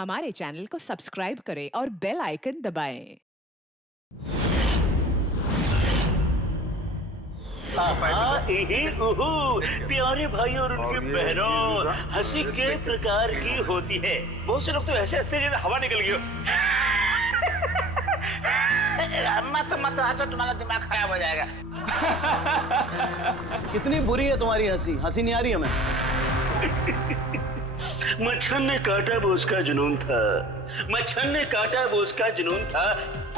हमारे चैनल को सब्सक्राइब करें और बेल आइकन दबाएं। प्यारे भाई और उनकी बहनों, हंसी कई प्रकार की होती है। बहुत से लोग तो ऐसे हंसते जैसे हवा निकल गई हो। मत हंसो, तुम्हारा दिमाग खराब हो जाएगा। कितनी बुरी है तुम्हारी हंसी, हंसी नहीं आ रही हमें। मच्छर ने काटा वो उसका जुनून था, मच्छर ने काटा वो उसका जुनून था।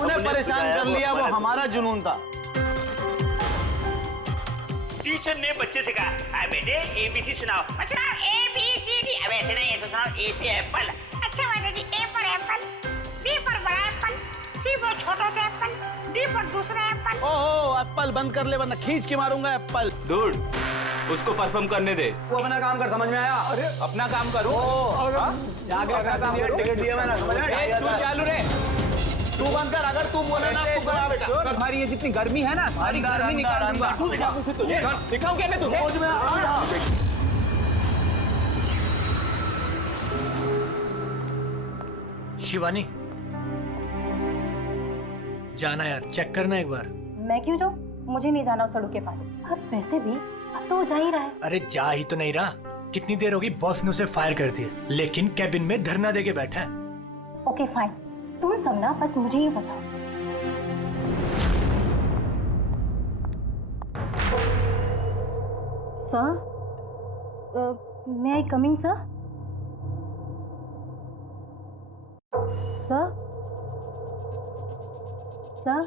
उन्हें परेशान कर लिया वो हमारा जुनून था। टीचर ने बच्चे से कहा, बेटे ABC सुनाओ। बच्चा ABCD। अब ऐसे नहीं, ऐसे सुनाओ। A से एप्पल। अच्छा माता जी, A पर एप्पल, B पर बड़ा एप्पल, C पर छोटा सा एप्पल, D पर दूसरा एप्पल। ओहो, एप्पल बंद कर ले वरना खींच के मारूंगा एप्पल। डूड, उसको परफॉर्म करने दे। वो अपना काम कर, समझ में आया? अरे अपना काम करूं। जाके पैसे दिए, टिकट दिया मैंने, समझ में आया? तू चालू रे। तू बंद कर, अगर तू बोले ना तू करा बेटा। तुम्हारी ये जितनी गर्मी है ना, सारी गर्मी निकाल दूंगा। तुझे दिखाऊं क्या मैं तुझे? शिवानी, जाना यार, चेक करना एक बार। मैं क्यों जाऊं? मुझे नहीं जाना उस सड़क के पास। अब वैसे भी अब तो वो जा ही रहा है। अरे जा ही तो नहीं रहा। कितनी देर होगी बॉस ने उसे फायर कर दिया, लेकिन कैबिन में धरना देके बैठा है। ओके फाइन, तुम सब ना बस मुझे ही फंसाओ। Sir, may I coming sir? Sir, sir,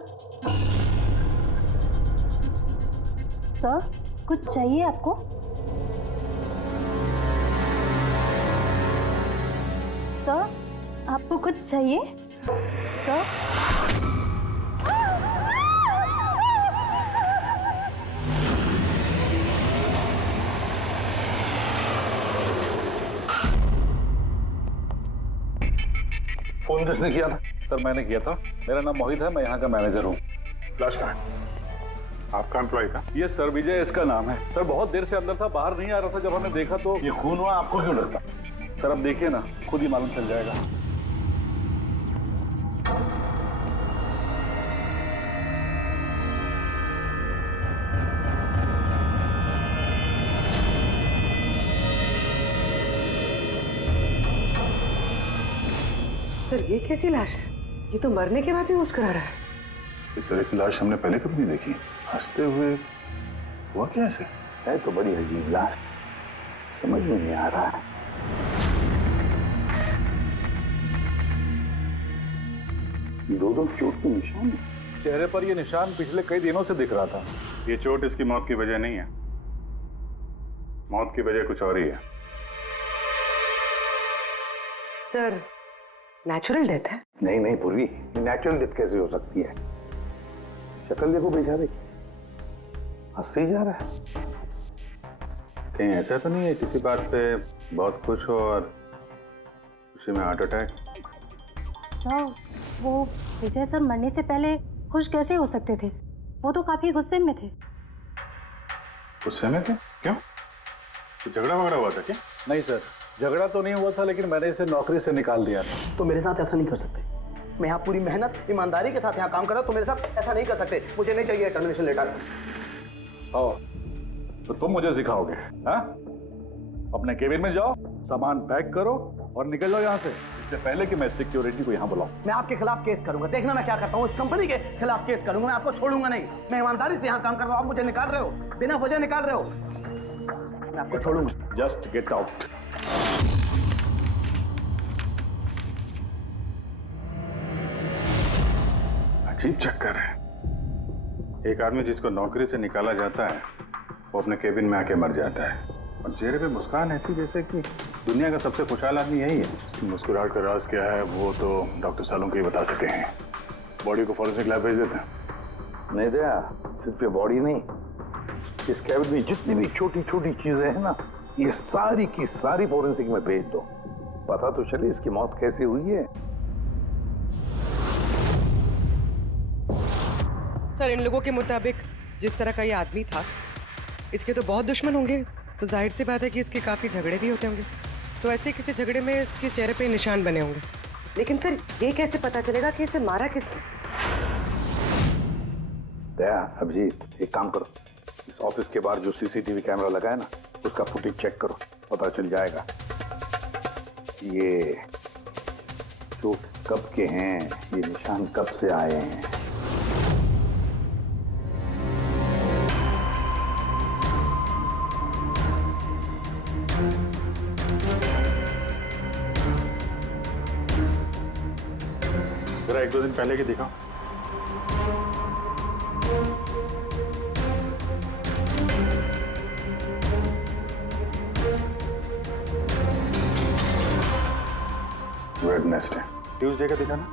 sir, कुछ चाहिए आपको? सर, आपको कुछ चाहिए? सर, फोन किसने किया था? सर मैंने किया था। मेरा नाम मोहित है, मैं यहाँ का मैनेजर हूँ। लाश कहाँ है? आपका एम्प्लॉय था? ये सर विजय इसका नाम है। सर बहुत देर से अंदर था, बाहर नहीं आ रहा था। जब हमने देखा तो ये खून हुआ, आपको क्यों लगता? सर अब देखिए ना, खुद ही मालूम चल जाएगा। सर ये कैसी लाश है? ये तो मरने के बाद भी मुस्कुरा रहा है। इस तरह की लाश हमने पहले कभी नहीं देखी। हंसते हुए हुआ कैसे? है तो बड़ी अजीब लाश, समझ में नहीं आ रहा है। दो चोट के निशान चेहरे पर। ये निशान पिछले कई दिनों से दिख रहा था। ये चोट इसकी मौत की वजह नहीं है। मौत की वजह कुछ और ही है। सर नेचुरल डेथ है? नहीं नहीं पूर्वी, नेचुरल डेथ कैसे हो सकती है? शक्ल देखो बेचारे की, हंस ही जा रहा है। कहीं ऐसा तो नहीं है किसी बात पे बहुत खुश हो और खुशी में हार्ट अटैक? सर, वो विजय सर मरने से पहले खुश कैसे हो सकते थे? वो तो काफी गुस्से में थे। गुस्से में थे? क्यों? तो झगड़ा वगड़ा हुआ था क्या? नहीं सर, झगड़ा तो नहीं हुआ था, लेकिन मैंने इसे नौकरी से निकाल दिया था। तो मेरे साथ ऐसा नहीं कर सकते। मैं यहाँ पूरी मेहनत ईमानदारी के साथ यहाँ काम कर रहा हूँ, तो मेरे साथ ऐसा नहीं कर सकते। मुझे नहीं चाहिए टर्मिनेशन लेटर। आओ, तो तुम मुझे सिखाओगे? हाँ, अपने केबिन में जाओ, सामान पैक करो और निकल जाओ यहाँ से, इससे पहले कि मैं सिक्योरिटी को यहाँ बुलाऊं। मैं आपके खिलाफ केस करूंगा। देखना मैं क्या करता हूँ। इस कंपनी के खिलाफ केस करूंगा। मैं आपको छोड़ूंगा नहीं। मैं ईमानदारी से यहाँ काम कर रहा हूँ, आप मुझे निकाल रहे हो, बिना वजह निकाल रहे हो। मैं आपको छोड़ूंगा। Just get out. अजीब चक्कर है। एक आदमी जिसको नौकरी से निकाला जाता है वो अपने केबिन में आके मर जाता है और चेहरे पे मुस्कान ऐसी जैसे कि दुनिया का सबसे खुशहाल आदमी यही है। उसकी मुस्कुराहट का राज क्या है वो तो डॉक्टर सालुंके ही बता सके हैं। बॉडी को फॉरेंसिक लैब भेज देते हैं। नहीं दया, सिर्फ ये बॉडी नहीं, इस कैबिन में जितनी भी छोटी छोटी चीजें हैं ना, ये सारी की सारी फॉरेंसिक में भेज दो। पता तो चले इसकी मौत कैसे हुई है। सर इन लोगों के मुताबिक जिस तरह का ये आदमी था, इसके तो बहुत दुश्मन होंगे, तो जाहिर सी बात है कि इसके काफी झगड़े भी होते होंगे। तो ऐसे किसी झगड़े में इसके चेहरे पे निशान बने होंगे। लेकिन सर ये कैसे पता चलेगा कि इसे मारा किसने? दया, अभिजीत, एक काम करो, इस ऑफिस के बाहर जो सीसीटीवी कैमरा लगा है ना, उसका फुटेज चेक करो, पता चल जाएगा ये चोट कब के हैं, ये निशान कब से आए हैं। जरा 1-2 दिन पहले की दिखाओ। वेडनेसडे, ट्यूसडे का दिखाना।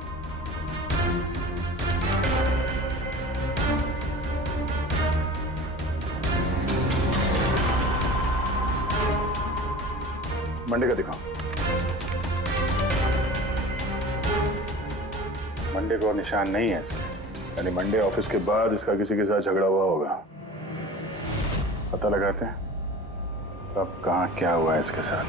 मंडे का दिखाओ। मंडे को निशान नहीं है इसमें, यानी मंडे ऑफिस के बाद इसका किसी के साथ झगड़ा हुआ होगा। पता लगाते हैं अब कहाँ क्या हुआ है इसके साथ।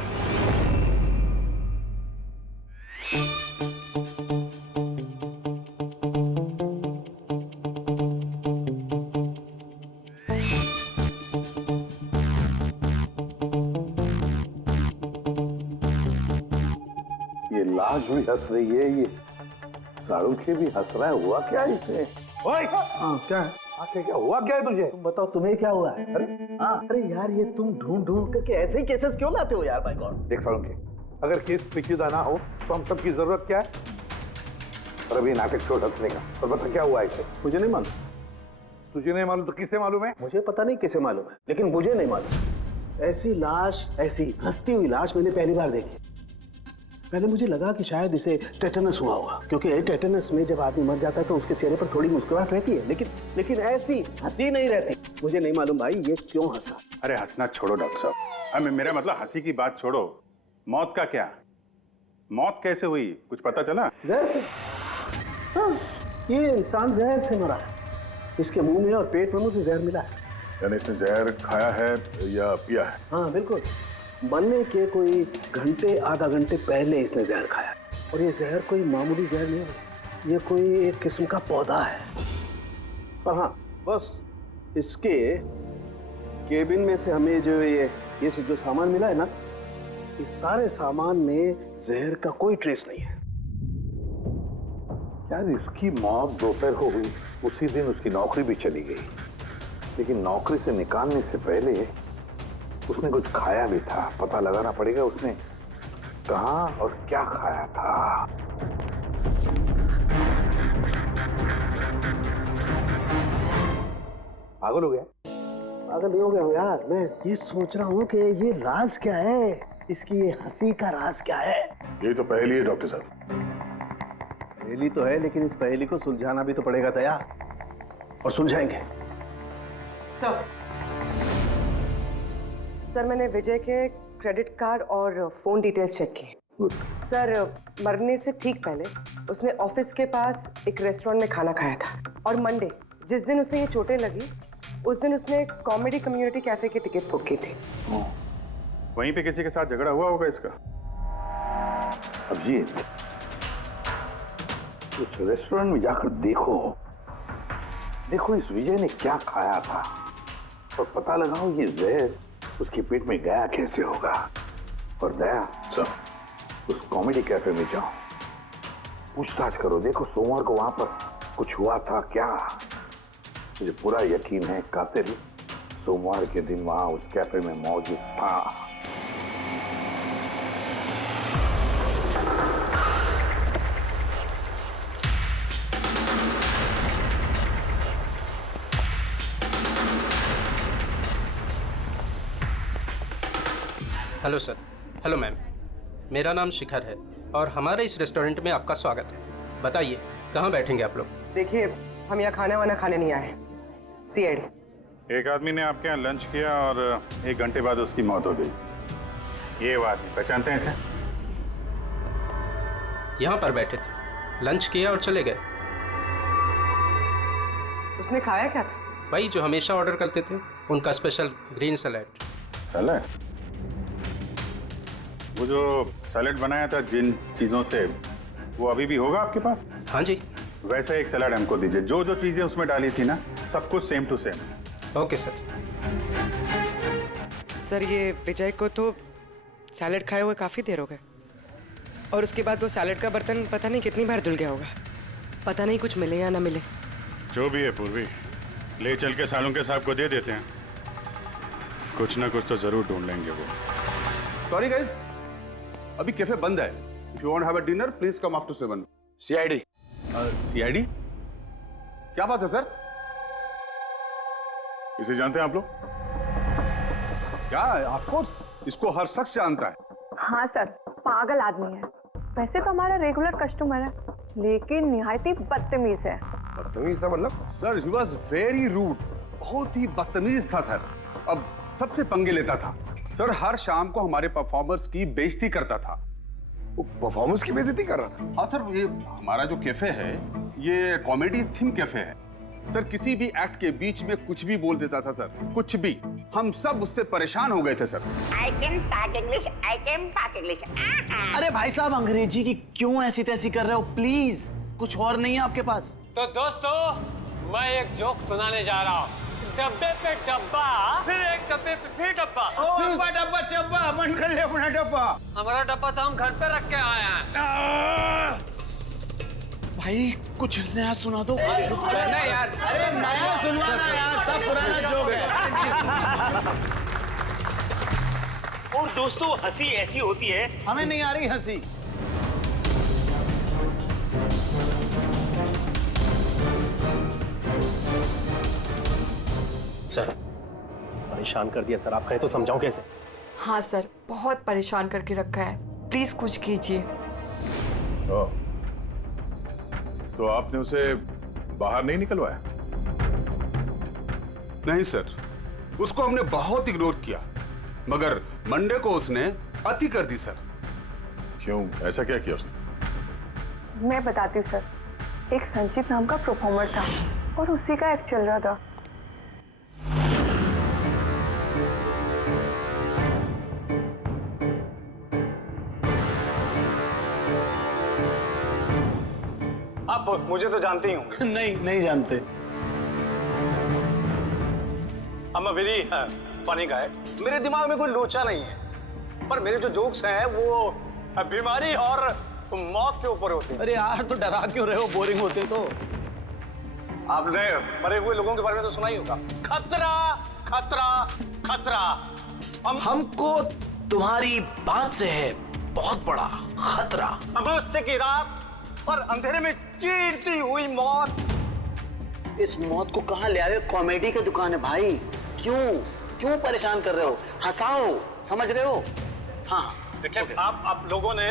ये लाश भी हंस रही है, ये शाहरुख भी हंस रहा है, हुआ क्या है इसे? ओए! हाँ, क्या है? क्या हुआ, क्या है तुझे? तुम बताओ, तुम्हें क्या हुआ है? अरे हाँ, अरे यार, ये तुम ढूंढ ढूंढ करके ऐसे ही केसेस क्यों लाते हो यार? बाय गॉड, देख शाहरुख, अगर केस पेचीदा ना हो तो हम सबकी जरूरत क्या है? और अभी नाटक छोड़ हंसने का, और बता क्या हुआ इसे? मुझे नहीं मालूम। तुझे नहीं मालूम तो किसे मालूम है? मुझे पता नहीं किसे मालूम है, लेकिन मुझे नहीं मालूम। ऐसी लाश, ऐसी हंसती हुई लाश मैंने पहली बार देखी। पहले मुझे लगा कि शायद इसे टेटनस हुआ होगा, क्योंकि टेटनस में जब आदमी मर जाता है तो उसके चेहरे पर थोड़ी मुस्कुराहट रहती है, लेकिन ऐसी हंसी नहीं रहती। मुझे नहीं मालूम भाई ये क्यों हंसा। अरे हंसना छोड़ो डॉक्टर साहब, मेरा मतलब हंसी की बात छोड़ो, मौत का क्या? मौत कैसे हुई, कुछ पता चला? जहर से। हाँ, ये इंसान जहर से मरा है। इसके मुंह में और पेट में मुझे जहर मिला है। यानी इसने जहर खाया है या पिया है? हाँ बिल्कुल, मरने के कोई घंटे आधा घंटे पहले इसने जहर खाया। और ये जहर कोई मामूली जहर नहीं है, ये कोई एक किस्म का पौधा है। और हाँ, बस इसके केबिन में से हमें जो ये जो सामान मिला है ना, इस सारे सामान में जहर का कोई ट्रेस नहीं है। यार इसकी मौत दोपहर को हुई, उसी दिन उसकी नौकरी भी चली गई, लेकिन नौकरी से निकालने से पहले उसने कुछ खाया भी था। पता लगाना पड़ेगा उसने कहाँ और क्या खाया था। पागल हो गया? पागल नहीं हो गया हूँ यार, मैं ये सोच रहा हूँ कि ये राज क्या है, इसकी ये हंसी का राज क्या है। ये तो पहेली है डॉक्टर साहब। पहेली तो है, लेकिन इस पहेली को सुलझाना भी तो पड़ेगा दया, और सुलझाएंगे। सर मैंने विजय के क्रेडिट कार्ड और फोन डिटेल्स चेक की। सर मरने से ठीक पहले उसने ऑफिस के पास एक रेस्टोरेंट में खाना खाया था, और मंडे जिस दिन उसे ये चोटें लगी उस दिन उसने कॉमेडी कम्युनिटी कैफे की टिकट्स बुक की थी। वहीं पे किसी के साथ झगड़ा हुआ होगा इसका। अभिजीत, उस रेस्टोरेंट में जाकर देखो इस विजय ने क्या खाया था, और पता लगाओ ये जहर उसके पेट में गया कैसे होगा। और दया, उस कॉमेडी कैफे में जाओ, पूछताछ करो, देखो सोमवार को वहां पर कुछ हुआ था क्या। मुझे पूरा यकीन है कातिल सोमवार के दिन वहां उस कैफे में मौजूद था। Hello sir. हेलो मैम, मेरा नाम शिखर है और हमारे इस रेस्टोरेंट में आपका स्वागत है। बताइए कहाँ बैठेंगे आप लोग? देखिए हम यहाँ खाना वाना खाने नहीं आए, सीआईडी। एक आदमी ने आपके यहाँ लंच किया और 1 घंटे बाद उसकी मौत हो गई। ये वो आदमी पहचानते हैं इसे? यहाँ पर बैठे थे, लंच किया और चले गए। उसने खाया क्या था? भाई जो हमेशा ऑर्डर करते थे, उनका स्पेशल ग्रीन सैलेड। सैलेड? वो जो सैलेड बनाया था जिन चीजों से, वो अभी भी होगा आपके पास? हाँ जी। वैसे एक सैलेड हमको दीजिए, जो जो चीजें उसमें डाली थी ना, सब कुछ same to same. Okay sir. Sir ये विजय को तो सैलेड खाए हुए काफ़ी देर हो गए, और उसके बाद वो सैलेड का बर्तन पता नहीं कितनी बार धुल गया होगा। पता नहीं कुछ मिले या ना मिले। जो भी है पूर्वी, ले चल के सालुंके साहब को दे देते हैं, कुछ ना कुछ तो जरूर ढूंढ लेंगे वो। सॉरी गाइस, अभी कैफे बंद है। If you want have a dinner please come after 7। CID. CID? क्या बात है सर? इसे जानते हैं आप लोग? क्या? ऑफ कोर्स, इसको हर शख्स जानता है। हाँ सर, पागल आदमी है। वैसे तो हमारा रेगुलर कस्टमर है, लेकिन निहायती बदतमीज है। बदतमीज था मतलब? Sir he was very rude, बहुत ही बदतमीज था सर। अब सबसे पंगे लेता था सर, हर शाम को हमारे परफॉर्मर्स की बेइज्जती करता था। वो परफॉर्मर्स की बेइज्जती कर रहा था? हाँ सर, ये हमारा जो कैफे है ये कॉमेडी थीम कैफे है सर। किसी भी एक्ट के बीच में कुछ भी बोल देता था सर, कुछ भी। हम सब उससे परेशान हो गए थे sir. I can talk English, I can talk English. अरे भाई साहब, अंग्रेजी की क्यों ऐसी तैसी कर रहे हो? प्लीज, कुछ और नहीं है आपके पास? तो दोस्तों, मैं एक जोक सुनाने जा रहा हूँ। डब्बे पे डब्बा, फिर एक डब्बे पे फिर डब्बा। डब्बा डब्बा चब्बा, मन कर ले अपना डब्बा। हमारा डब्बा तो हम घर पे रख के आए हैं। भाई कुछ नया सुना दो। नहीं यार, अरे नया सुनवाना यार, सब पुराना जोक है। और दोस्तों, हंसी ऐसी होती है। हमें नहीं आ रही हंसी। सर, परेशान कर दिया सर, आप कहें तो समझाऊं कैसे? हाँ सर, बहुत परेशान करके रखा है, प्लीज कुछ कीजिए। तो आपने उसे बाहर नहीं निकलवाया? नहीं सर, उसको हमने बहुत इग्नोर किया, मगर मंडे को उसने अति कर दी सर। क्यों, ऐसा क्या किया उसने? मैं बताती हूँ सर, एक संचित नाम का परफॉर्मर था और उसी का एक्ट चल रहा था। आप मुझे तो जानते ही होंगे। नहीं, नहीं जानते। I'm a very funny guy। मेरे दिमाग में कोई लोचा नहीं है, पर मेरे जो जोक्स हैं वो बीमारी और मौत के ऊपर होते हैं। अरे यार, तो डरा क्यों रहे हो? बोरिंग होते तो। आपने मरे हुए लोगों के बारे में तो सुना ही होगा। खतरा खतरा खतरा। हमको तुम्हारी बात से है बहुत बड़ा खतरा। अमावस्या की रात और अंधेरे में चीरती हुई मौत। इस मौत को कहाँ ले आए? कॉमेडी की दुकान है भाई। क्यों परेशान कर रहे हो? हंसाओ, समझ रहे हो? हाँ देखिए, आप लोगों ने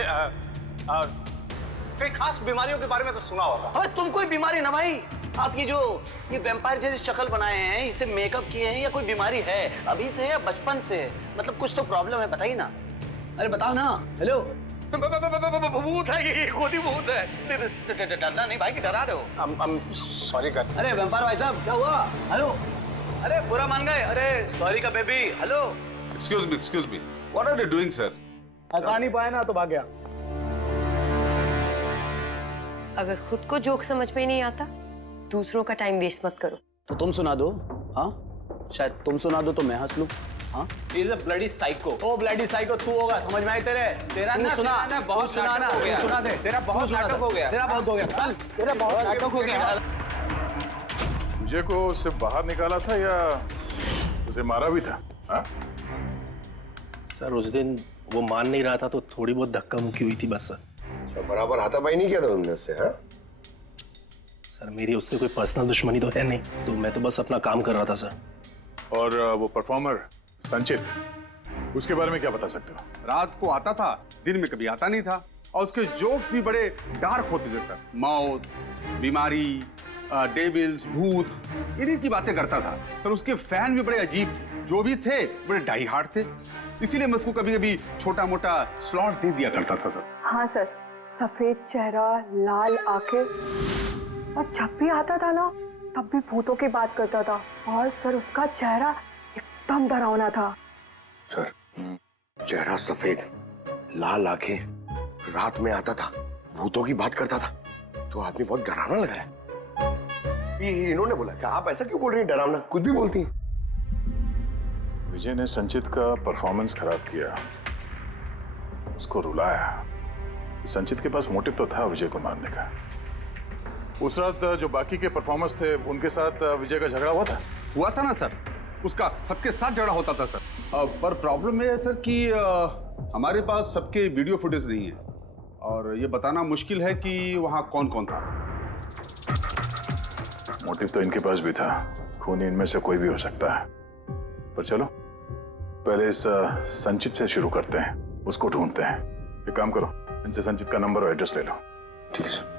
कई खास बीमारियों के बारे में तो सुना होगा। अरे तुम कोई बीमारी ना भाई, आप ये वैम्पायर जैसी शक्ल बनाए हैं, इससे मेकअप किए हैं, या कोई बीमारी है अभी से या बचपन से? मतलब कुछ तो प्रॉब्लम है, बताइए ना। अरे बताओ ना। हेलो, भूत है ये, खुद ही भूत है। डरना नहीं भाई, कि डरा रहे हो? सॉरी कर। अरे वैम्पायर भाई साहब, क्या हुआ? हेलो, अरे बुरा मान गए? अरे सॉरी का baby. Hello, excuse me, what are you doing sir? हंसा नहीं पाया ना तो भाग गया। अगर खुद को जोक समझ में नहीं आता, दूसरों का टाइम वेस्ट मत करो। तो तुम सुना दो। हाँ, शायद तुम सुना दो तो मैं हंस लूं। हाँ, He's a bloody psycho। Oh bloody psycho तू होगा, समझ में आई तेरे? तेरा ना सुना, बहुत सुना ना, नाटक हो गया। सुना दे। तेरा बहुत नाटक हो गया। तेरा बहुत हो गया। चल, तेरा बहुत नाटक हो गया। मुझे को उससे बाहर निकाला था या उसे मारा भी था? हाँ? सर, उस दिन वो मान नहीं रहा था तो थोड़ी बहुत धक्का मुक्की हुई थी बस सर। बराबर हाथापाई नहीं किया था तुमने उससे? हाँ सर, मेरी उससे कोई पर्सनल दुश्मनी तो है नहीं, तो मैं तो बस अपना काम कर रहा था सर। और वो परफॉर्मर संचित, उसके बारे में क्या बता सकते हो? रात को आता था, दिन में कभी आता नहीं था, और उसके जोक्स भी बड़े डार्क होते थे सर। मौत, बीमारी, डेविल्स, भूत, इन्हीं की बातें करता था। पर उसके फैन भी बड़े अजीब थे, जो भी थे बड़े डाई हार्ड थे। इसीलिए मैं उसको कभी कभी छोटा मोटा स्लॉट दे दिया करता था सर। हाँ सर, सफेद चेहरा, लाल आंखें, और जब भी आता था ना तब भी भूतों की बात करता था। और सर उसका चेहरा एकदम डरावना था। सर, चेहरा सफेद, लाल आंखें, रात में आता था, भूतों की बात करता था, तो आदमी बहुत डरावना लग रहा है। ये इन्होंने बोला कि आप ऐसा क्यों बोल रही हैं, डरावना कुछ भी बोलती हैं। विजय ने संचित का परफॉर्मेंस खराब किया, उसको रुलाया। संचित के पास मोटिव तो था विजय को मारने का। उस रात जो बाकी के परफॉर्मर्स थे उनके साथ विजय का झगड़ा हुआ था ना सर, उसका सबके साथ झगड़ा होता था सर। पर प्रॉब्लम ये है सर कि हमारे पास सबके वीडियो फुटेज नहीं है और ये बताना मुश्किल है कि वहां कौन कौन था। मोटिव तो इनके पास भी था, खूनी इनमें से कोई भी हो सकता है। पर चलो पहले इस संचित से शुरू करते हैं, उसको ढूंढते हैं। एक काम करो, इनसे संचित का नंबर और एड्रेस ले लो। ठीक है सर।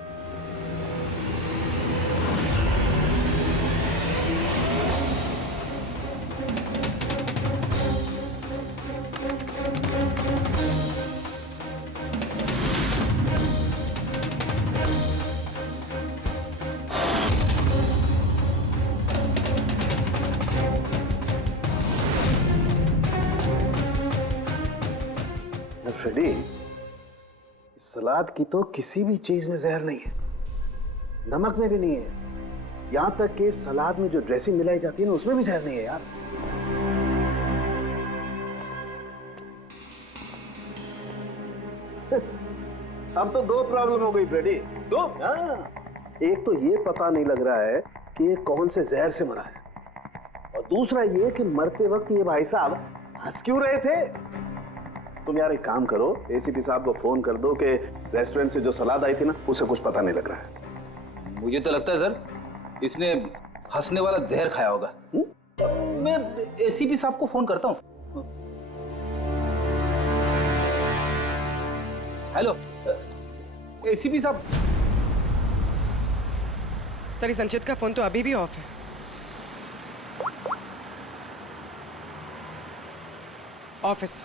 फ्रेडी, सलाद की तो किसी भी चीज में जहर नहीं है, नमक में भी नहीं है, यहां तक कि सलाद में जो ड्रेसिंग मिलाई जाती है ना उसमें भी जहर नहीं है यार। अब तो दो प्रॉब्लम हो गई फ्रेडी, दो। एक तो ये पता नहीं लग रहा है कि ये कौन से जहर से मरा है, और दूसरा ये कि मरते वक्त ये भाई साहब हंस क्यों रहे थे। तुम यार एक काम करो, एसीपी साहब को फोन कर दो कि रेस्टोरेंट से जो सलाद आई थी ना उसे कुछ पता नहीं लग रहा है। मुझे तो लगता है सर इसने हंसने वाला जहर खाया होगा। मैं एसीपी साहब को फोन करता हूँ। हेलो एसीपी साहब। सर संचित का फोन तो अभी भी ऑफ है। ऑफिस।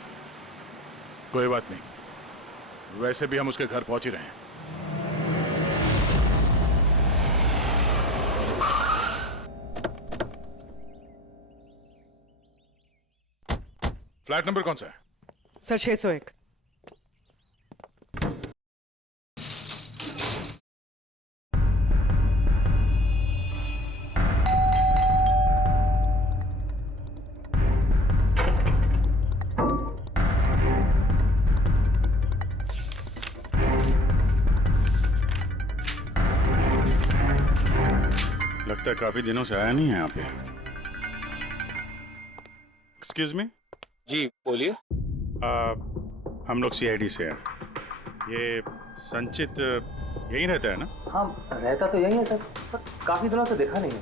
कोई बात नहीं, वैसे भी हम उसके घर पहुंच ही रहे हैं। फ्लैट नंबर कौन सा है? सर 601। लगता है काफी दिनों से आया नहीं है यहाँ पे। Excuse me. जी बोलिए। हम लोग सीआईडी से हैं। ये संचित यहीं रहता है ना? हाँ रहता तो यहीं है सर, पर काफी दिनों से देखा नहीं है।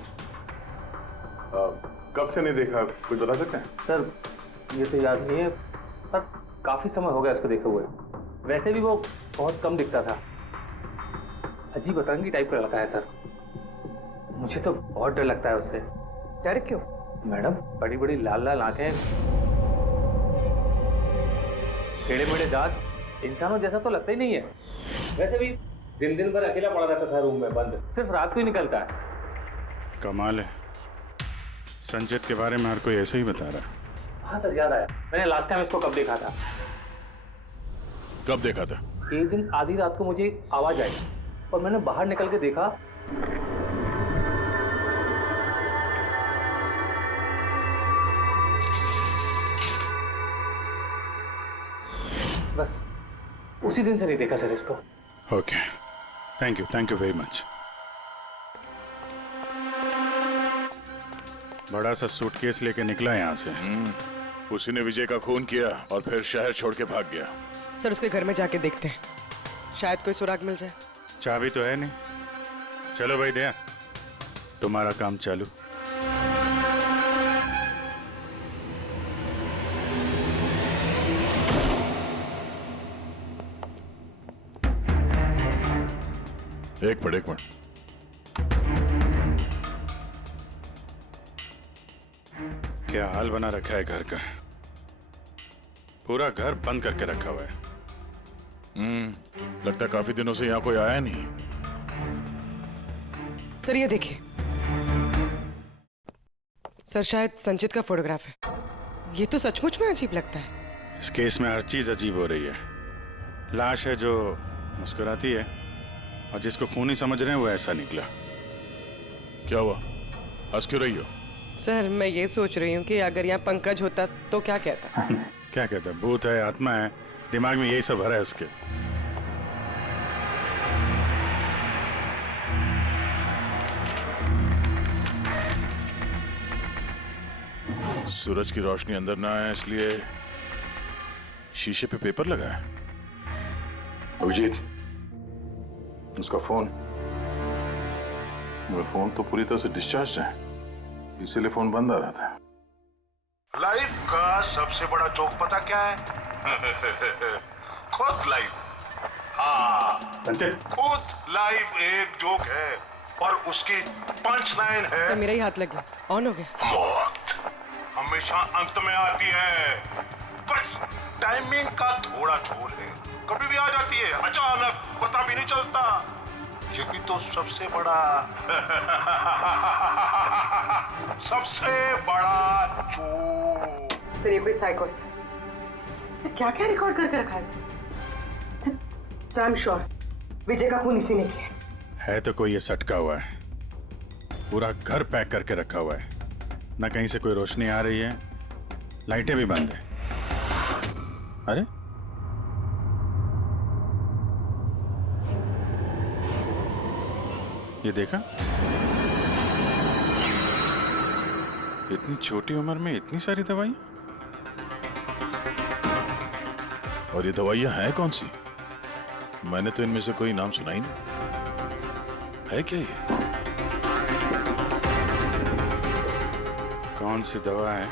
कब से नहीं देखा, कुछ बता सकते हैं? सर ये तो याद नहीं है, पर काफी समय हो गया उसको देखे हुए। वैसे भी वो बहुत कम दिखता था, अजीब अतरंगी टाइप का लड़का है सर। मुझे तो बहुत डर लगता है उससे। डर क्यों? मैडम बड़ी बड़ी लाल लाल आंखें, टेढ़े मेढ़े दांत, इंसानों जैसा तो लगता ही नहीं है। वैसे भी दिन दिन भर अकेला पड़ा रहता था रूम में बंद, सिर्फ रात को ही निकलता है। कमाल है, संचित के बारे में हर कोई ऐसे ही बता रहा है। हाँ सर याद आया, मैंने लास्ट टाइम इसको कब देखा था। कब देखा था? एक दिन आधी रात को मुझे आवाज आई और मैंने बाहर निकल के देखा, बस उसी दिन से नहीं देखा सर इसको। Okay, thank you very much. बड़ा सा सूटकेस लेके निकला यहाँ से। उसी ने विजय का खून किया और फिर शहर छोड़ के भाग गया। सर उसके घर में जाके देखते हैं, शायद कोई सुराग मिल जाए। चाबी तो है नहीं। चलो भाई दया, तुम्हारा काम चालू। एक मिनट। क्या हाल बना रखा है घर का, पूरा घर बंद करके रखा हुआ है। लगता है काफी दिनों से यहाँ कोई आया नहीं। सर ये देखिए, सर शायद संचित का फोटोग्राफ है। ये तो सचमुच में अजीब लगता है। इस केस में हर चीज अजीब हो रही है। लाश है जो मुस्कुराती है, और जिसको खूनी समझ रहे हैं वो ऐसा निकला। क्या हुआ, हंस क्यों रही हो? सर मैं ये सोच रही हूँ कि अगर यहाँ पंकज होता तो क्या कहता। क्या कहता है? भूत है, आत्मा है, दिमाग में यही सब भरा है उसके। सूरज की रोशनी अंदर ना आए इसलिए शीशे पे पेपर लगा है। अभिजीत, उसका फोन, मेरा फोन तो पूरी तरह से डिस्चार्ज है, इसीलिए फोन बंद आ रहा था। लाइफ का सबसे बड़ा जोक पता क्या है? खुद लाइफ। हाँ, खुद लाइफ एक जोक है और उसकी पंच लाइन है। सर मेरा ही हाथ लग गया, ऑन हो गया। मौत हमेशा अंत में आती है, बस टाइमिंग का थोड़ा झोल है, कभी भी आ जाती है अचानक, पता भी नहीं चलता। यही तो सबसे बड़ा सबसे बड़ा जोक। सर ये कोई साइको है। क्या क्या रिकॉर्ड करके रखा है इसने? सर आई एम श्योर विजय का खून इसी ने किया है। तो कोई ये सटका हुआ है, पूरा घर पैक करके रखा हुआ है, ना कहीं से कोई रोशनी आ रही है, लाइटें भी बंद है। अरे ये देखा, इतनी छोटी उम्र में इतनी सारी दवाइयां। और ये दवाइयां हैं कौन सी? मैंने तो इनमें से कोई नाम सुना ही नहीं। है क्या ये? कौन सी दवा है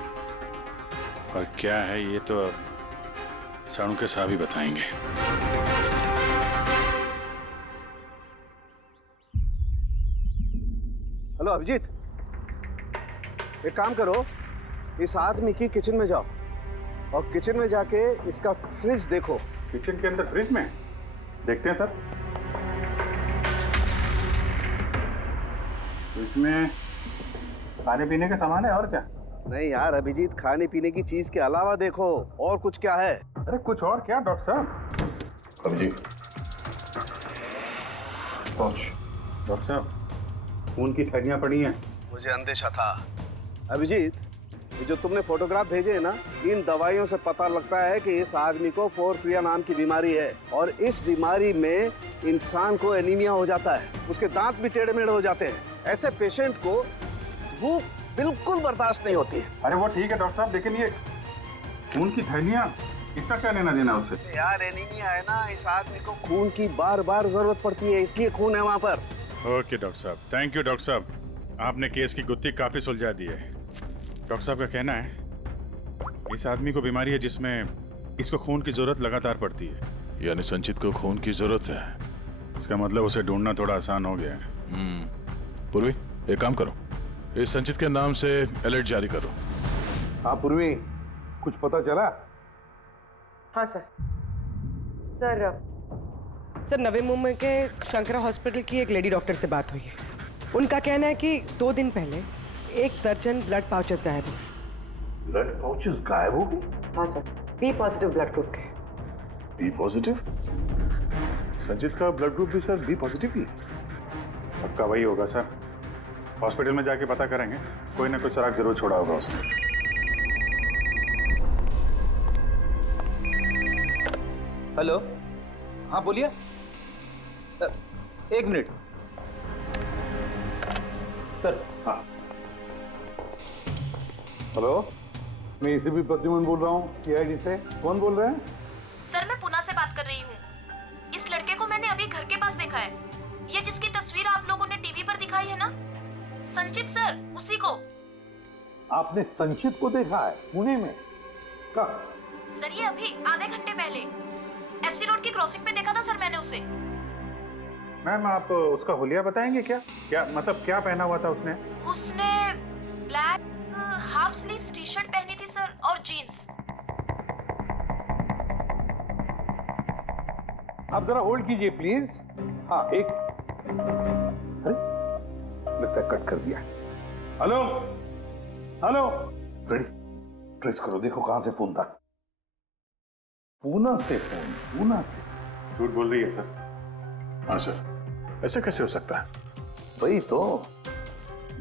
और क्या है ये तो अब साणु के साहब ही बताएंगे। हेलो अभिजीत, एक काम करो, इस आदमी की किचन में जाओ और किचन में जाके इसका फ्रिज देखो। किचन के अंदर फ्रिज में? देखते हैं सर। इसमें खाने पीने का सामान है और क्या? नहीं यार अभिजीत, खाने पीने की चीज के अलावा देखो और कुछ क्या है। अरे कुछ और क्या डॉक्टर साहब? अभिजीत, डॉक्टर साहब, खून की थैलियां पड़ी हैं। मुझे अंदेशा था। अभिजीत, ये जो तुमने फोटोग्राफ भेजे हैं ना, इन दवाइयों से पता लगता है कि इस आदमी को पोर्फिरिया नाम की बीमारी है, और इस बीमारी में इंसान को एनीमिया हो जाता है, उसके दांत भी टेढ़े मेढ़े हो जाते हैं। ऐसे पेशेंट को भूख बिल्कुल बर्दाश्त नहीं होती है। अरे वो ठीक है डॉक्टर साहब, लेकिन ये खून की थैलियां, इसका क्या लेना देना उससे? यार एनीमिया है ना, इस आदमी को खून की बार बार जरूरत पड़ती है, इसलिए खून है वहाँ पर। ओके डॉक्टर साहब, थैंक यू डॉक्टर साहब, आपने केस की गुत्थी काफी सुलझा दी है। डॉक्टर साहब का कहना है इस आदमी को बीमारी है जिसमें इसको खून की जरूरत लगातार पड़ती है। यानी संचित को खून की जरूरत है। इसका मतलब उसे ढूंढना थोड़ा आसान हो गया है। पूर्वी, एक काम करो, इस संचित के नाम से अलर्ट जारी करो। हाँ पूर्वी, कुछ पता चला? हाँ सर। सर नवी मुंबई के शंकरा हॉस्पिटल की एक लेडी डॉक्टर से बात हुई है। उनका कहना है कि 2 दिन पहले 1 दर्जन ब्लड पाउचेस गायब हुए। ब्लड पाउचेस गायब हो गए? हाँ sir, B positive blood group के। B positive? संचित का ब्लड ग्रुप भी सर बी पॉजिटिव ही है। पक्का वही होगा सर, हॉस्पिटल में जाके पता करेंगे, कोई ना कोई सुराग जरूर छोड़ा होगा उसने। हेलो, हाँ बोलिए। 1 मिनट सर। हाँ हेलो, मैं एसीपी प्रद्युमन बोल रहा हूँ, सीआईडी से। कौन बोल रहे हैं? सर मैं पुणे से बात कर रही हूँ। इस लड़के को मैंने अभी घर के पास देखा है, ये जिसकी तस्वीर आप लोगों ने टीवी पर दिखाई है ना, संचित सर, उसी को। आपने संचित को देखा है पुणे में? कब? सर ये अभी आधे घंटे पहले एफसी रोड की क्रॉसिंग पे देखा था सर मैंने उसे। मैम आप उसका हुलिया बताएंगे क्या? क्या मतलब क्या पहना हुआ था उसने? उसने black half sleeves T shirt पहनी थी सर, और जीन्स। आप जरा होल्ड कीजिए प्लीज। हाँ एक, अरे लगता है कट कर दिया। हेलो हेलो, रेडी, ट्रेस करो, देखो कहां से फोन था। पूना से फोन, पूना से। झूठ बोल रही है सर। हाँ सर, ऐसा कैसे हो सकता है? वही तो,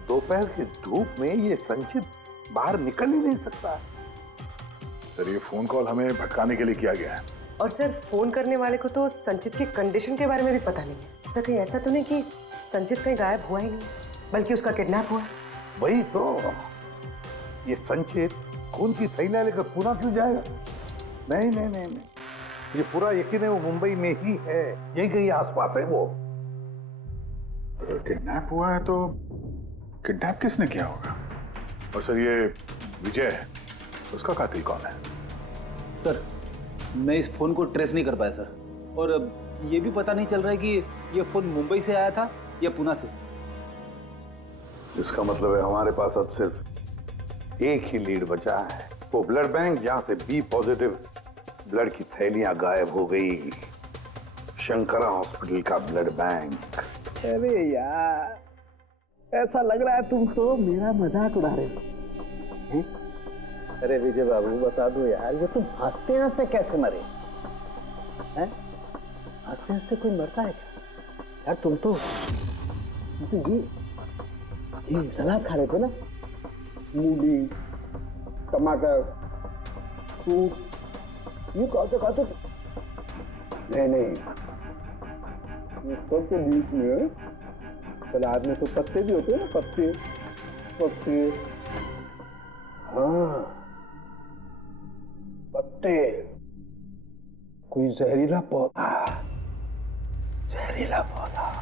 दोपहर की धूप में ये संचित बाहर निकल ही नहीं सकता। सर ये फोन कॉल हमें भटकाने के लिए किया गया है। और सर फोन करने वाले को तो संचित की कंडीशन के बारे में भी पता नहीं है। सर कहीं ऐसा तो नहीं कि संचित कहीं गायब हुआ ही नहीं, बल्कि उसका किडनैप हुआ? वही तो, ये संचित खून की थैलियां लेकर पुणे क्यों जाएगा? नहीं नहीं नहीं नहीं, ये पूरा यकीन है वो मुंबई में ही है, यही कहीं आसपास है वो। किडनैप हुआ है तो किडनैप किसने किया होगा? और सर ये विजय है, उसका कातिल कौन है? सर मैं इस फोन को ट्रेस नहीं कर पाया सर, और ये भी पता नहीं चल रहा है कि ये फोन मुंबई से आया था या पुणे से। इसका मतलब है हमारे पास अब सिर्फ एक ही लीड बचा है, वो ब्लड बैंक जहां से बी पॉजिटिव ब्लड की थैलियां गायब हो गई, शंकरा हॉस्पिटल का ब्लड बैंक। अरे यार, ऐसा लग रहा है तुम तो मेरा मजाक उड़ा रहे हो। अरे विजय बाबू बता दो यार, ये तुम हंसते हंसते कैसे मरे हैं? हंसते हंसते कोई मरता है क्या यार? तुम तो ये सलाद खा रहे थे ना, मूली टमाटर फ्रूट, ये खाते नहीं, ये सब के बीच में सलाद में तो पत्ते भी होते हैं ना, पत्ते। हाँ पत्ते, कोई जहरीला पौधा।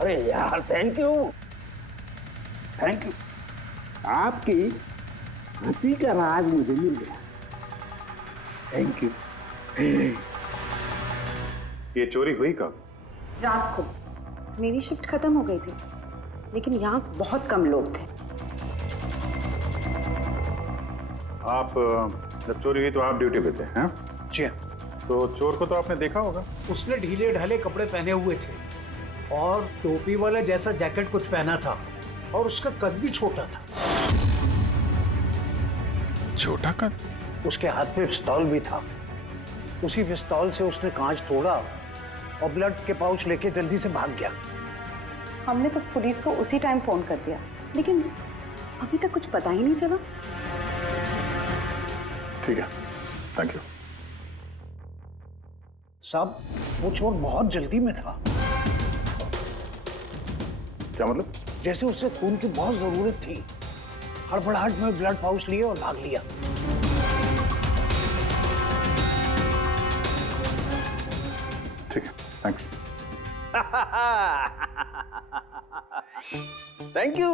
अरे यार थैंक यू, आपकी हंसी का राज मुझे मिल गया, थैंक यू। ये चोरी हुई कब? रात को। मेरी शिफ्ट खत्म हो गई थी, लेकिन यहाँ बहुत कम लोग थे। आप जब चोरी हुई तो आप ड्यूटी पे थे? हैं? जी तो चोर को तो आपने देखा होगा। उसने ढीले ढाले कपड़े पहने हुए थे और टोपी वाला जैसा जैकेट कुछ पहना था, और उसका कद भी छोटा था। छोटा कद? उसके हाथ में पिस्तौल भी था। उसी पिस्तौल से उसने कांच तोड़ा और ब्लड के पाउच लेके जल्दी से भाग गया। हमने तो पुलिस को उसी टाइम फोन कर दिया, लेकिन अभी तक कुछ पता ही नहीं चला। ठीक है, थैंक यू। साहब वो चोर बहुत जल्दी में था। क्या मतलब? जैसे उसे खून की बहुत जरूरत थी, हड़बड़ाहट में ब्लड पाउच लिए और भाग लिया। ठीक है, थैंक्स। Thank you.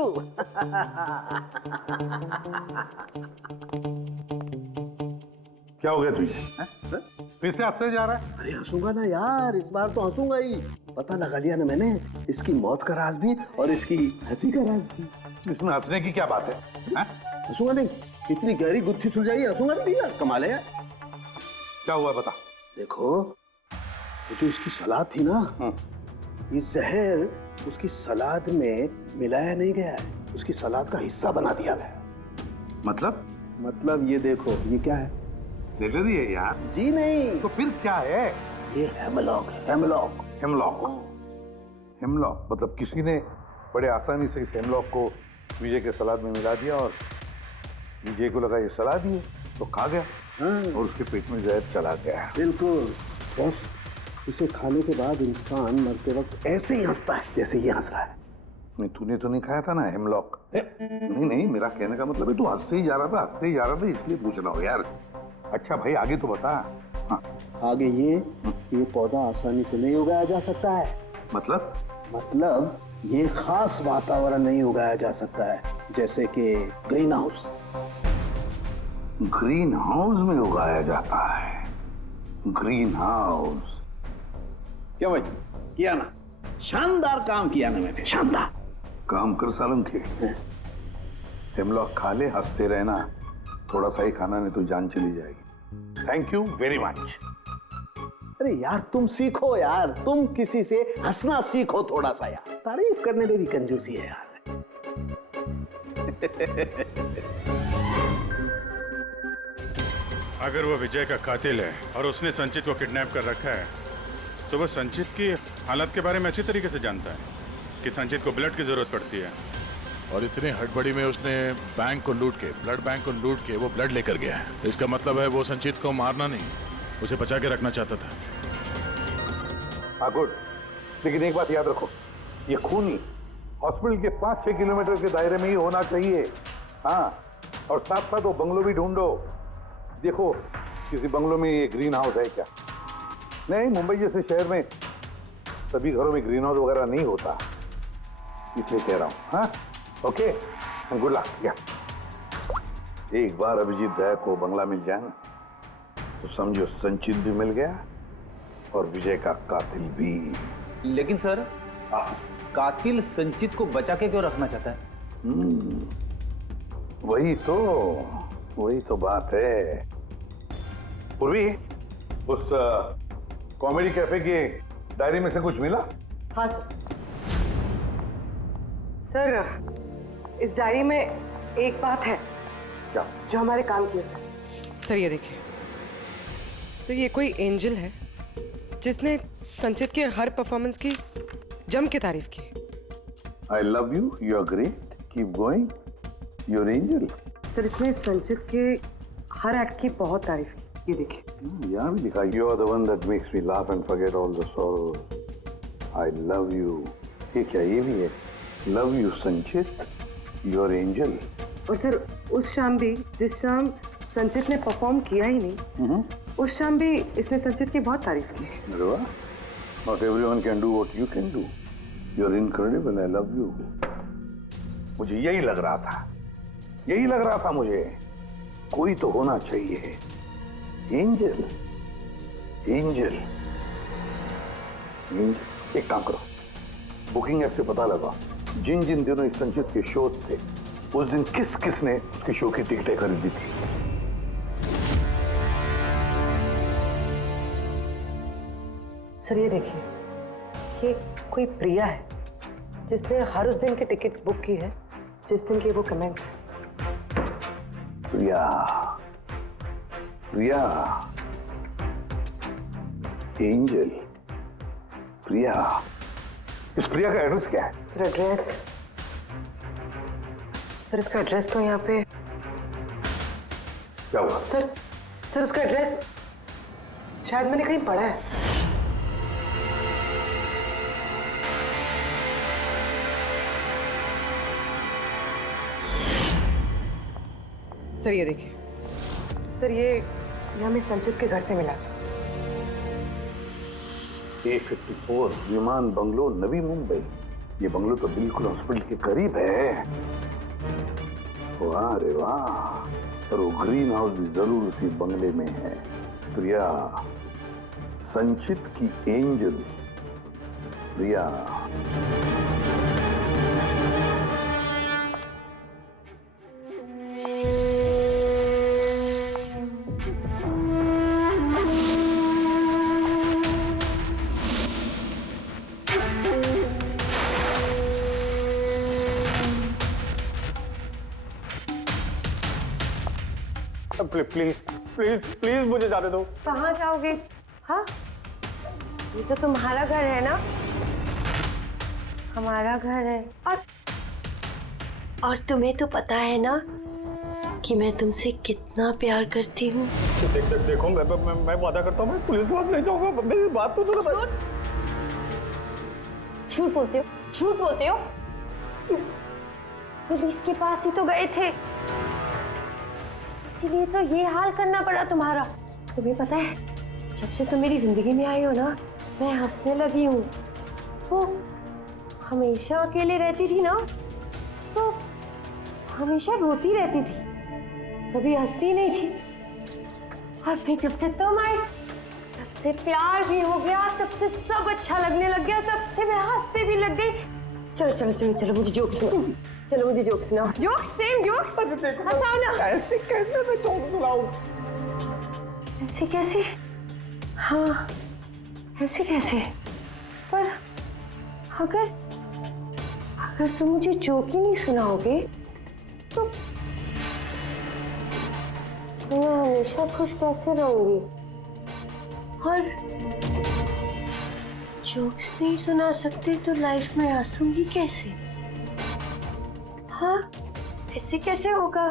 क्या हो गया तुझे? फिर से हंसने जा रहा है? अरे हंसूंगा ना यार, इस बार तो हंसूंगा ही। पता लगा लिया ना मैंने इसकी मौत का राज भी और इसकी हंसी का राज भी। इसमें हंसने की क्या बात है? हंसूंगा नहीं, इतनी गहरी गुत्थी सुलझाई, हंसूंगा नहीं यार, कमाल है यार। क्या हुआ बता। देखो ये जो इसकी सलाद थी ना, ये जहर उसकी सलाद में मिलाया नहीं गया है, उसकी सलाद का हिस्सा बना दिया गया। मतलब ये देखो, ये क्या है? सेलरी है यार। जी नहीं। तो फिर क्या है? ये हेमलॉक है, हेमलॉक। हेमलॉक मतलब किसी ने बड़े आसानी से इस हेमलॉक को विजय के सलाद में मिला दिया और विजय को लगा ये सलाद ही है तो खा गया और उसके पेट में जहर चला गया। बिल्कुल बस, इसे खाने के बाद इंसान मरते वक्त ऐसे ही हंसता है जैसे ये हंस रहा है। नहीं, तूने तो नहीं खाया था ना हेमलॉक? नहीं, मेरा कहने का मतलब है तू हंसते ही जा रहा था इसलिए पूछ रहा हूँ यार। अच्छा भाई आगे तो बता। हाँ। आगे ये पौधा आसानी से नहीं उगाया जा सकता है। मतलब ये खास वातावरण नहीं उगाया जा सकता है, जैसे कि ग्रीन हाउस। ग्रीन हाउस में उगाया जाता है? ग्रीन हाउस क्या भाई किया ना? शानदार काम किया ना मैंने, शानदार काम कर सालम के। हेमलॉक खा ले, हंसते रहना, थोड़ा सा ही खाना नहीं तो जान चली जाएगी। Thank you very much. अरे यार तुम सीखो यार, तुम किसी से हंसना सीखो थोड़ा सा यार, तारीफ करने में भी कंजूसी है यार। अगर वो विजय का कातिल है और उसने संचित को किडनैप कर रखा है तो वह संचित की हालत के बारे में अच्छी तरीके से जानता है कि संचित को ब्लड की जरूरत पड़ती है। और इतनी हड़बड़ी में उसने बैंक को लूट के, ब्लड बैंक को लूट के वो ब्लड लेकर गया है। इसका मतलब है वो संचित को मारना नहीं, उसे बचा के रखना चाहता था। हाँ गुड, लेकिन एक बात याद रखो, ये खून ही हॉस्पिटल के 5-6 किलोमीटर के दायरे में ही होना चाहिए। हाँ, और साथ साथ वो बंगलो भी ढूंढो। देखो किसी बंगलो में ये ग्रीन हाउस है क्या? नहीं, मुंबई जैसे शहर में सभी घरों में ग्रीन हाउस वगैरह नहीं होता, इसलिए कह रहा हूँ। हाँ ओके, गुड लक। या एक बार अभिजीत दया को बंगला मिल जाए ना, तो समझो संचित भी मिल गया और विजय का कातिल भी। लेकिन सर, कातिल संचित को बचा के क्यों रखना चाहता है? वही तो बात है। पूर्वी, उस कॉमेडी कैफे की डायरी में से कुछ मिला? हाँ सर, इस डायरी में एक बात है क्या जो हमारे काम की है सर। ये देखिए, तो ये कोई एंजल है जिसने संचित के हर परफॉर्मेंस की जम के तारीफ की। I love you, you are great, keep going, you are angel. Sir, इसने संचित के हर एक्ट की बहुत तारीफ की। ये देखिए, यहाँ भी लिखा, you are the one that makes me laugh and forget all the sorrows, I love you. ये क्या, ये भी है, love you Sanchit, you are angel. और सर, उस शाम भी, जिस शाम संचित ने परफॉर्म किया ही नहीं, उस शाम भी इसने संचित की बहुत तारीफ की। अरे वाह, not everyone can do what you can do, you are incredible, I love you. मुझे यही लग रहा था मुझे, कोई तो होना चाहिए, एंजल। एक काम करो, बुकिंग ऐप से पता लगा जिन जिन दिनों इस संचित के शो थे, उस दिन किस किस ने उसके शो की टिकटें खरीदी थी। सर ये देखिए, ये कोई प्रिया है जिसने हर उस दिन के टिकट्स बुक की है जिस दिन के वो कमेंट्स हैं। प्रिया, एंजल, प्रिया। इस प्रिया का एड्रेस क्या है? सर एड्रेस, सर इसका एड्रेस तो यहाँ पे क्या हुआ? सर उसका एड्रेस शायद मैंने कहीं पढ़ा है। सर ये देखिए, सर ये हमें संचित के घर से मिला था। A54 विमान बंगलो, नवी मुंबई। ये बंगलो तो बिल्कुल हॉस्पिटल के करीब है। वाह रे वाह, और वो ग्रीन हाउस भी जरूर उसी बंगले में है। प्रिया, संचित की angel Priya. Please please please मुझे जाने दो। कहाँ जाओगे? हाँ, ये तो तुम्हारा घर है ना? हमारा घर है। और तुम्हें तो पता है ना कि मैं तुमसे कितना प्यार करती हूँ। देखो मैं वादा करता हूँ, मैं पुलिस के पास नहीं जाऊंगा। मेरी बात तो सुनो। झूठ बोलते हो। पुलिस के पास ही तो गए थे, इसीलिए तो ये हाल करना पड़ा तुम्हारा। तुम्हें पता है, जब से तुम मेरी जिंदगी में आई हो ना, मैं हंसने लगी हूँ। वो हमेशा अकेले रहती थी ना, तो हमेशा रोती रहती थी, कभी हंसती नहीं थी। और फिर जब से तुम आई, तब से प्यार भी हो गया, तब से सब अच्छा लगने लग गया, तब से मैं हंसते भी लग गई। चलो चलो चलो चलो, मुझे जोक सुनाओ। चलो मुझे जोक सुनाओ। जोक, सेम जोक, हंसाओ ना। ऐसे कैसे मैं जोक सुनाऊं? ऐसे कैसे? हाँ, ऐसे कैसे? पर अगर तुम मुझे जोक ही नहीं सुनाओगे तो मैं हमेशा खुश कैसे रहूंगी? और जोक्स नहीं सुना सकते तो लाइफ में हंसूंगी कैसे? हाँ, ऐसे कैसे होगा?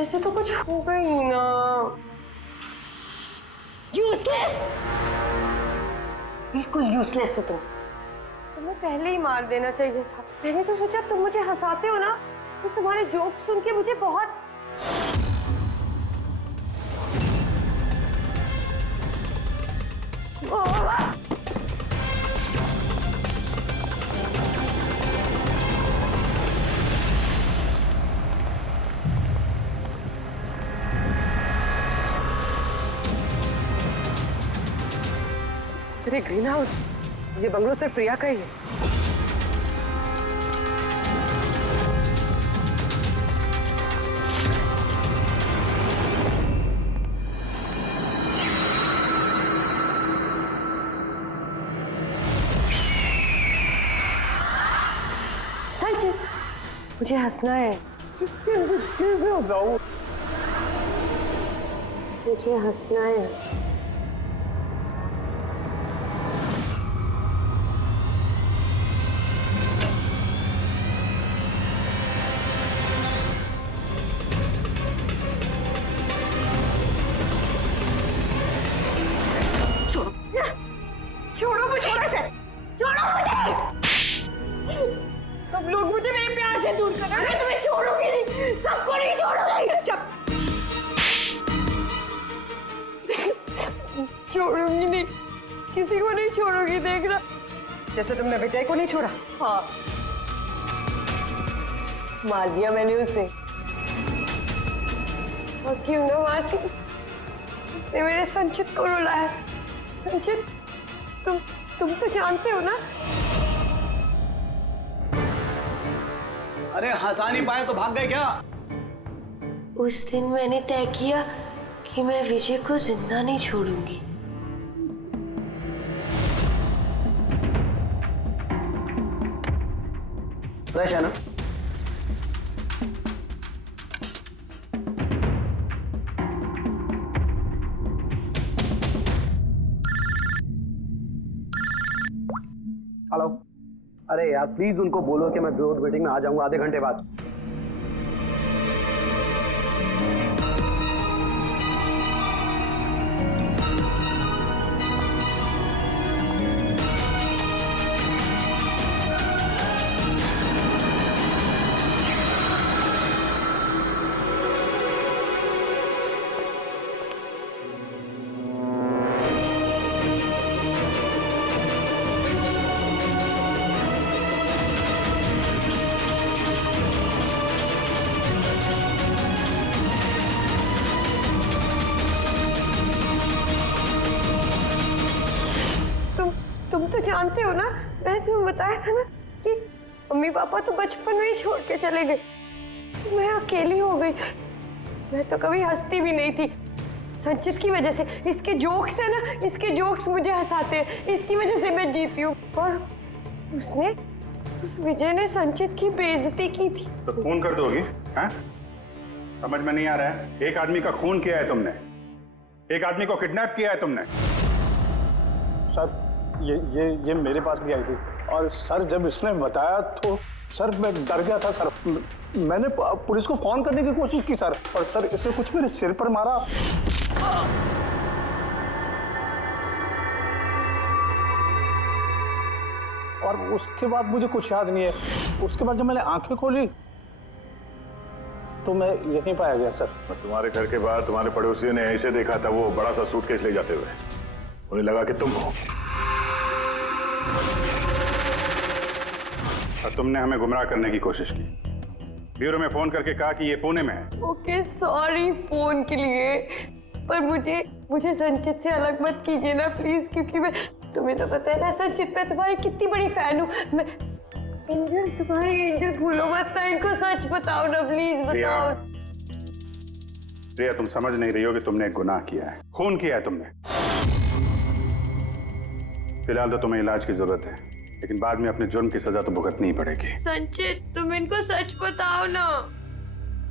ऐसे तो कुछ होगा ही ना। यूजलेस, बिल्कुल यूजलेस हो तुम। तुम्हें पहले ही मार देना चाहिए था। मैंने तो सोचा तुम मुझे हंसाते हो ना, तो तुम्हारे जोक सुन के मुझे बहुत अरे ग्रीन हाउस, ये बंगलो सिर्फ प्रिया का ही है। संचित, मुझे हंसना है। कैसे हंसाऊं? मुझे हंसना है। छोड़ो मुझे, छोड़ो मुझे। सब लोग मुझे मेरे प्यार से दूर कर रहे हैं। मैं तुम्हें छोड़ूंगी नहीं, सबको नहीं छोड़ूंगी। छोड़ूंगी नहीं, किसी को नहीं छोड़ूंगी। देखना, जैसे तुमने विजय को नहीं छोड़ा। हाँ, मार दिया मैंने उसे। और क्यों ना मारती, उसने मेरे संचित को रुलाया। संचित, तुम तो जानते हो ना। अरे हंसा नहीं पाए तो भाग गए क्या? उस दिन मैंने तय किया कि मैं विजय को जिंदा नहीं छोड़ूंगी। फ्रेश है ना? हेलो। अरे यार प्लीज उनको बोलो कि मैं बोर्ड मीटिंग में आ जाऊंगा आधे घंटे बाद। तुम तो जानते हो ना, मैंने तुम्हें बताया था ना कि मम्मी पापा तो बचपन में ही छोड़ के चले गए। मैं अकेली हो गई। मैं तो कभी हंसती भी नहीं थी, संचित की वजह से। इसके जोक्स है ना, इसके जोक्स मुझे हंसाते हैं, इसकी वजह से मैं जीती हूँ। और उस विजय ने संचित की बेइज्जती की थी। तो खून कर दोगी? हैं? समझ में नहीं आ रहा है? एक आदमी का खून किया है तुमने, एक आदमी को किडनैप किया है तुमने। सर ये मेरे पास भी आई थी और सर जब इसने बताया तो सर मैं डर गया था सर। मैंने पुलिस को फोन करने की कोशिश की सर, और सर इसने कुछ मेरे सिर पर मारा। और उसके बाद मुझे कुछ याद नहीं है। उसके बाद जब मैंने आंखें खोली तो मैं यहीं पाया गया सर। तुम्हारे घर के बाहर तुम्हारे पड़ोसियों ने ऐसे देखा था, वो बड़ा सा सूटकेस ले जाते हुए। उन्हें लगा कि तुम हो और तुमने हमें गुमराह करने की कोशिश की। ब्यूरो में फोन करके कहा कि ये पुणे में है। ओके सॉरी फोन के लिए, पर मुझे संचित से अलग मत कीजिए ना प्लीज, क्योंकि मैं, तुम्हें तो पता है ना संचित, मैं तुम्हारी कितनी बड़ी फैन हूँ। मैं एंजल, तुम्हारी एंजल भूलो मत ना, इनको सच बताओ ना प्लीज, बताओ। प्रिया तुम समझ नहीं रही हो कि तुमने एक गुनाह किया है, खून किया है तुमने। फिलहाल तो तुम्हें इलाज की जरूरत है, लेकिन बाद में अपने जुर्म की सजा तो भुगतनी ही पड़ेगी। संचित तुम इनको सच बताओ ना,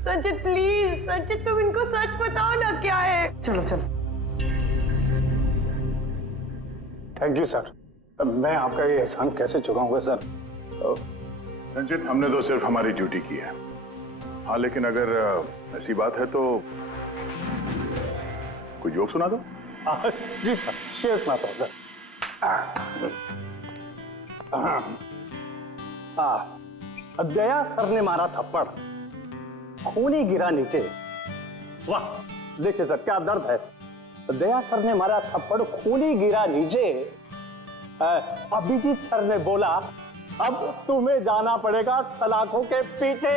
संचित प्लीज, संचित तुम इनको सच बताओ ना क्या है। चलो चलो। Thank you sir. मैं आपका ये एहसान कैसे चुकाऊंगा सर। संचित, हमने तो सिर्फ हमारी ड्यूटी की है। हाँ, लेकिन अगर ऐसी बात है तो कोई जोक सुना दो। जी सर, शेयर सुनाता हूँ सर। दया सर ने मारा थप्पड़, खूनी गिरा नीचे। वाह, देखिए सर क्या दर्द है। दया सर ने मारा थप्पड़, खूनी गिरा नीचे। अभिजीत सर ने बोला, अब तुम्हें जाना पड़ेगा सलाखों के पीछे।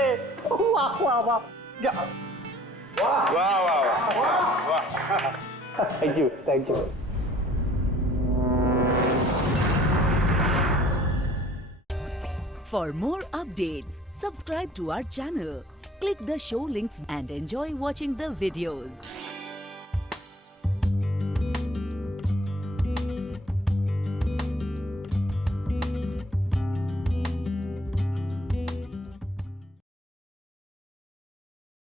वाह वाह वाह, क्या वाह वाह वाह वाह। Thank you, thank you. For more updates, subscribe to our channel, click the show links and enjoy watching the videos.